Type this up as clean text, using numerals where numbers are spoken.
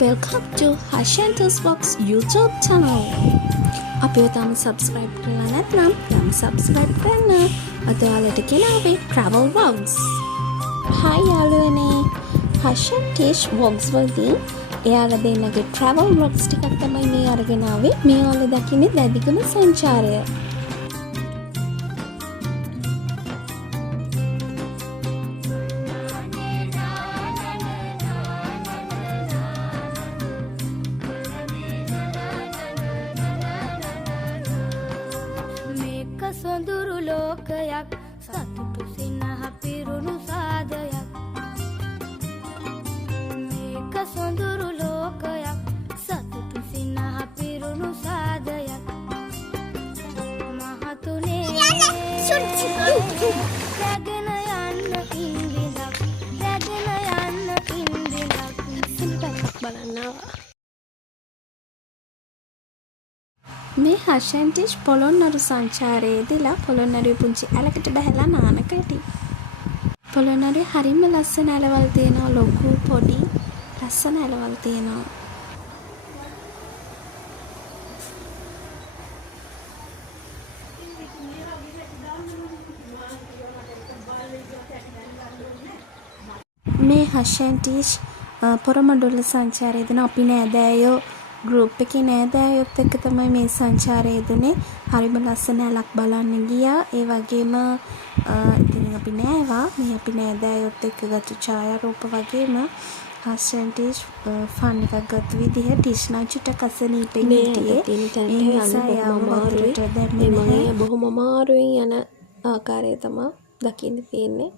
Welcome to Hashanta's Vlogs YouTube channel. අපිව තාම subscribe කරලා නැත්නම් තාම subscribe කරන්න. අද ඔයාලට ගෙනාවේ travel vlogs. Hi යාළුවනේ. Hashanta's vlogs වලදී එයාලා දෙන්නගේ travel vlogs ටිකක් තමයි මේ අරගෙන ආවේ. මේ ඔයාලා දකින්නේ දැදිගම සංචාරය. සොඳුරු ලෝකයක් සතුටු සිනහ පිරුණු සාදයක් මේක සොඳුරු ලෝකයක් සතුටු සිනහ පිරුණු සාදයක් මහතුනේ රැගෙන යන්න ඉන්දිලක් රැගෙන යන්න ඉන්දිලක් සිල්පත් බලන්නවා මේ හෂන්ටිෂ් පොළොන්නරු සංචාරයේදීලා පොළොන්නරුවේ පුංචි ඇලකට බැහැලා නානකටි. පොළොන්නරුවේ හරිම ලස්සන ඇලවල් තියෙනවා, ලොකු පොඩි ලස්සන ඇලවල් තියෙනවා. මේ හෂන්ටිෂ් පොරමඩොල්ල සංචාරයේදී අපි නෑදෑයෝ ගෲප් එකේ නෑදෑයොත් එක්ක තමයි මේ සංචාරය යෙදුනේ. හරිම ලස්සන ඇලක් බලන්න ගියා. ඒ වගේම ඉතින් අපි නෑවා. මේ අපි නෑදෑයොත් එක්ක ගත්ත ඡායාරූප වගේම හෂන්ටිෂ් ෆන් එකක් ගත්ත විදිහ ටිෂ්නා චුට්ටක් අසනීපෙන් හිටියේ. ඒ නිසා යාව වතුරට දැම්මේ නැහැ. බොහොම අමාරුවෙන් යන ආකාරය තමයි දකින්න තියෙන්නේ.